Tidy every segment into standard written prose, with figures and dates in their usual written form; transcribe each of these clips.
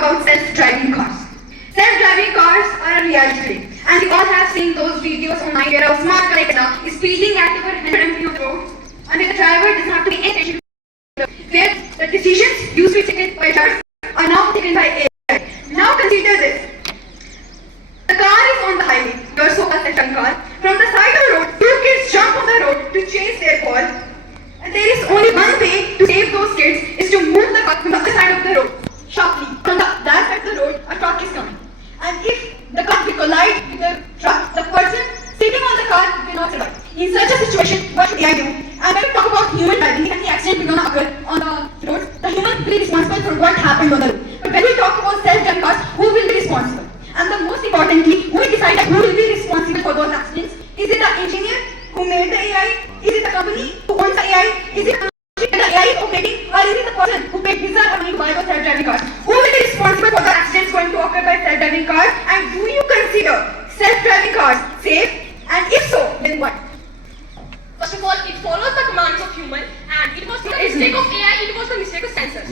about self-driving cars. Self-driving cars are a reality today, and we all have seen those videos online where a smart car like now is speeding at over 100 mph on the road, and where the driver doesn't have to be any where the decisions used to be taken by drivers are now taken by AI. Now consider this. The car is on the highway, your so-called self-driving car. From the side of the road, two kids jump on the road to chase their ball. And there is only one way to save those kids is to move the car from the other side of the road. Sharply, from that side of the road, a truck is coming. And if the car will collide with the truck, the person sitting on the car will not survive. In such a situation, what should AI do? And when we talk about human driving, if any accident will occur on the road, the human will be responsible for what happened on the road. But when we talk about self-driving cars, who will be responsible? And the most importantly, who will decide who will be responsible for those accidents? Is it the engineer who made the AI? Is it the company who owns the AI? Is it the AI is operating? Or is it the person who paid his or her money to buy those self-driving cars? Who will be responsible for the accidents going to occur by self-driving cars? And do you consider self-driving cars safe? And if so, then what? First of all, it follows the commands of human, and it was not a mistake of AI, it was the mistake of sensors.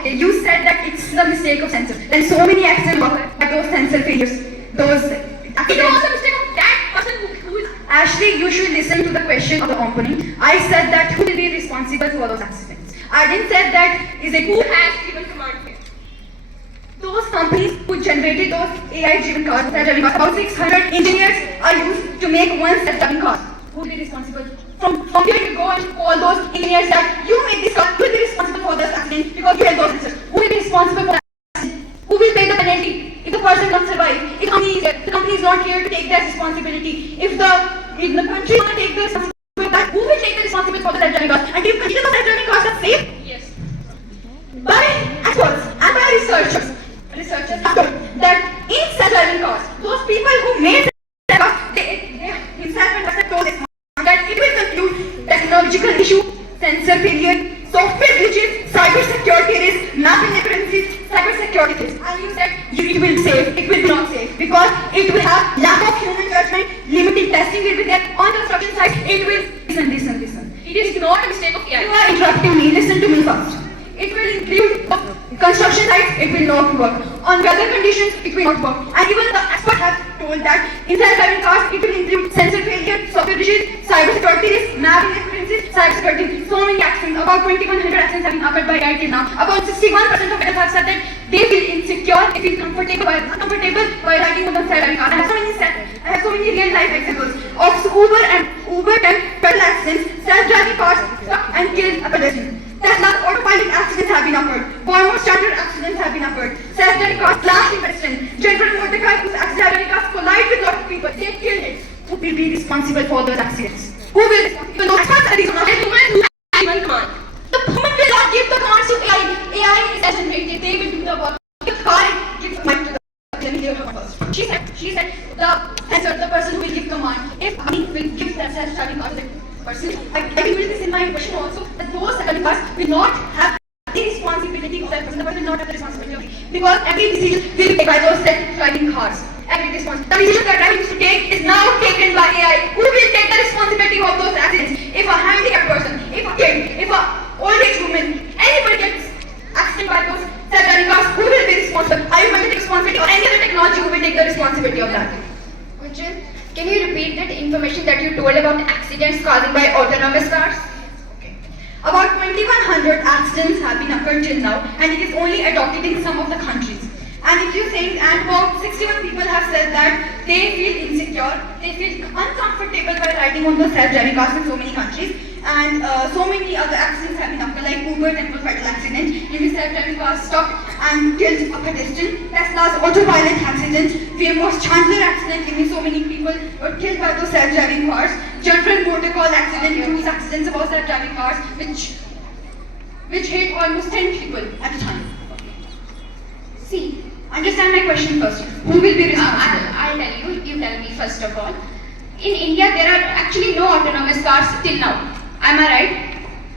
You said that it's the mistake of sensors. Then so many accidents occur by those sensor failures. Those accidents. It was a mistake of that person who is... Ashley, you should listen to the question of the opponent. I said that who will be responsible for those accidents. I didn't say that is it who has given command here. Those companies who generated those AI-driven cars, self-driving cars, about 600 engineers are used to make one self-driving car. Who will be responsible? From here you go and call those engineers that you made this car, who will be responsible for this accident because you had those sensors. Who will be responsible for that accident? Who will pay the penalty if the person can't survive? If the company is not here to take that responsibility. If the country is not take the responsibility for that, who will take the responsibility for the self-driving cars? And do you consider the self-driving cars are safe? Yes. By experts and by researchers have told that in self-driving cars, those people who made self-driving cars, they himself and herself told this that it will conclude technological issue, sensor failure, software glitches, cyber security risks, mapping accuracies, cyber security risks. And you said it will be safe, it will be not safe because it will have lack of human judgment, limited testing will be there on construction sites. It will listen. It is not a mistake of AI. You are interrupting me. Listen to me first. It will include construction sites, it will not work. On weather conditions, it will not work. And even the experts have told that in self-driving cars, it will include sensor failure, software glitches, cyber security risks, mapping accuracies, cyber security. So many accidents, about 2,100 accidents have been occurred by AI till now. About 61% of it have said that they feel insecure, they feel uncomfortable while riding on the self-driving car. I have so many real life examples of Uber and fatal accidents, self-driving cars stuck and killed a pedestrian. Tesla's autopilot accidents have been occurred. Walmart charter accidents have been occurred. Self-driving cars blast in pedestrians. General Motors whose self-driving cars collide with lot of people. They killed it. Who will be responsible for those accidents? Who will be responsible? Those experts are responsible. The human who has given command. The human will not give the commands to AI. AI is generated. They will do the work. The car gives command to the. Let me hear her first. She said the person who will give command. If I will give the self-driving car to the person, I will build this in my question also that those self-driving cars will not have the responsibility of that person. The person will not have the responsibility of it because every decision will be taken by those self-driving cars. Every responsibility. The decision that I used to take is now taken by AI. Who will take the responsibility of those accidents? If a handicapped person, if a kid, if a old age woman, anybody gets accident by those self-driving cars, who will be responsible? Are you going to take responsibility or any other technology who will take the responsibility of that? Can you repeat that information that you told about accidents caused by autonomous cars? Okay. About 2,100 accidents have been occurred till now, and it is only adopted in some of the countries. And if you think, and about 61 people have said that they feel insecure, they feel uncomfortable by riding on the self-driving cars in so many countries. And so many other accidents have been occurred, like Uber and fatal accident, in which self-driving cars stopped and killed a pedestrian. Tesla's autopilot accident, famous Chandler accident, in which so many people were killed by those self-driving cars. General Protocol accident, huge accidents about self-driving cars, which hit almost 10 people at a time. See, understand my question first. Who will be responsible? I'll tell you. You tell me first of all. In India, there are actually no autonomous cars till now. Am I right?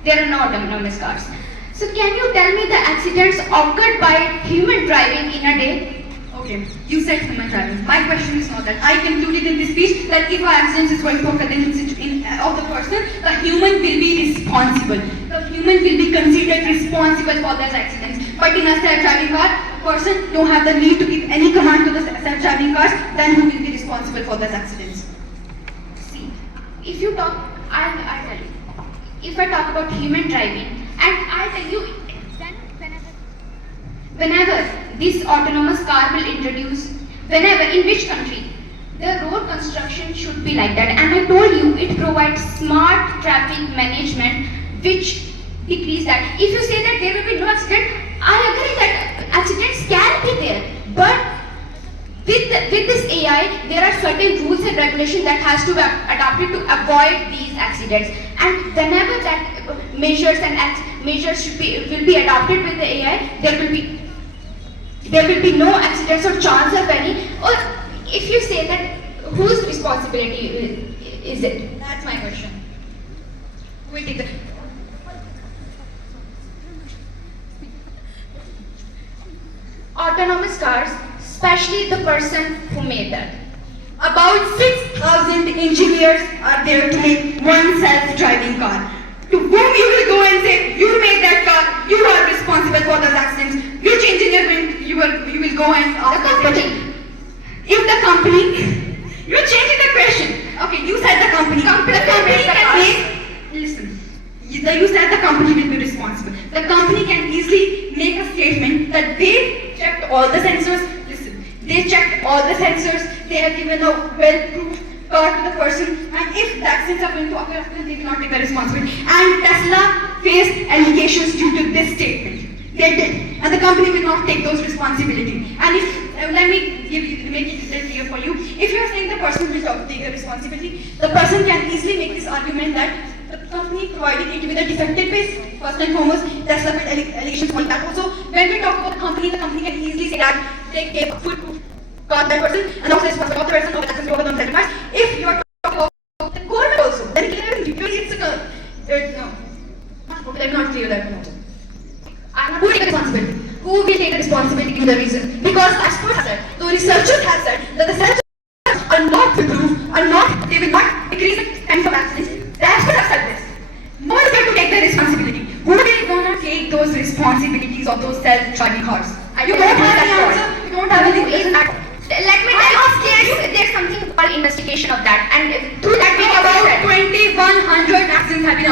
There are no autonomous cars. So can you tell me the accidents occurred by human driving in a day? Okay, you said human driving. My question is not that. I concluded in this speech that if an accident is going to occur of the person, the human will be responsible. The human will be considered responsible for those accidents. But in a self-driving car, person don't have the need to give any command to the self-driving cars, then who will be responsible for those accidents? See, if you talk, I'll tell you. If I talk about human driving, and I'll tell you, whenever this autonomous car will introduce, whenever, in which country, the road construction should be like that. And I told you, it provides smart traffic management, which decrease that. If you say that there will be no accident, I agree that accidents can be there, but with this AI, there are certain rules and regulations that has to be adopted to avoid these accidents. And whenever that measures will be adopted with the AI, there will be no accidents or chance of any. Or if you say that, whose responsibility is it? That's my question. Who will take the... Autonomous cars, especially the person who made that. About 6,000 engineers are there to make one self-driving car. To whom you will go and say, you made that car, you are responsible for those accidents. Which engineer you will go and ask The company. If the company, you're changing the question. Okay, you said the company. The company can make, listen, you said the company will be responsible. The company can easily make a statement that they checked all the sensors. Listen, they checked all the sensors. They have given a well-proved car to the person, and if the accidents are going to occur, they will not take the responsibility. And Tesla faced allegations due to this statement. They did, and the company will not take those responsibility. And if let me make it clear for you. If you are saying the person will take the responsibility, the person can easily make this argument that the company provided it with a defective base. First and foremost, Tesla made allegations on that also. When we talk about the company can easily say that they gave foolproof car to that person, and also responsible of the person of the accident over the cars. If you are talking about the government also, then it's no. Let me not clear that no. Who will take the responsibility? Who will take the responsibility to the reason? Because experts have said, the researchers have said that the sensors are not foolproof, they will not decrease the time of accidents. The experts have said this. No one is going to take the responsibility. Who will gonna take those responsibilities of those self-driving cars? You don't have the answer. You don't have anything. Let me tell you, there's something called investigation of that, and through that we About 2,100 accidents have been